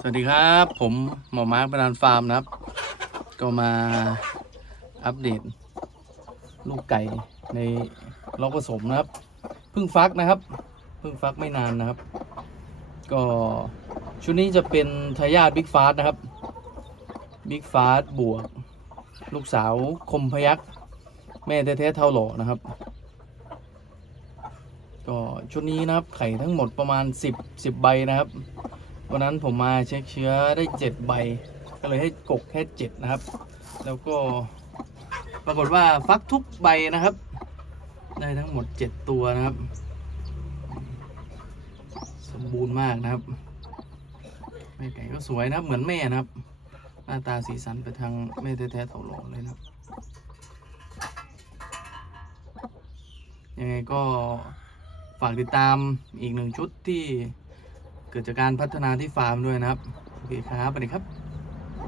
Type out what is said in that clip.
สวัสดีครับ ผมหมอมาร์คประธานฟาร์มนะครับ ก็มาอัปเดต ลูกไก่ในล็อกผสมนะครับเพิ่งฟักนะครับเพิ่งฟักไม่นานนะครับ ก็ชุดนี้จะเป็นทายาทบิ๊กฟาสนะครับบิ๊กฟาสบวก ลูกสาวคมพยักแม่แท้ๆเท่าหล่อนะครับ ก็ชุดนี้นะครับไข่ทั้งหมดประมาณ 10 10 ใบนะครับ วันนั้นผมมาเช็คเชื้อได้7ใบ ก็เลยให้กกแค่7นะครับ แล้วก็ปรากฏว่าฟักทุกใบนะครับ ได้ทั้งหมด7ตัวนะครับ สมบูรณ์มากนะครับแม่ไก่ก็สวยนะครับ เหมือนแม่นะครับ หน้าตาสีสันไปทางแม่แท้ๆเต่าหลงเลยนะครับยังไงก็ฝากติดตามอีกหนึ่งชุดที่ เกิดจากการพัฒนาที่ฟาร์มด้วยนะครับ โอเคครับสวัสดีครับ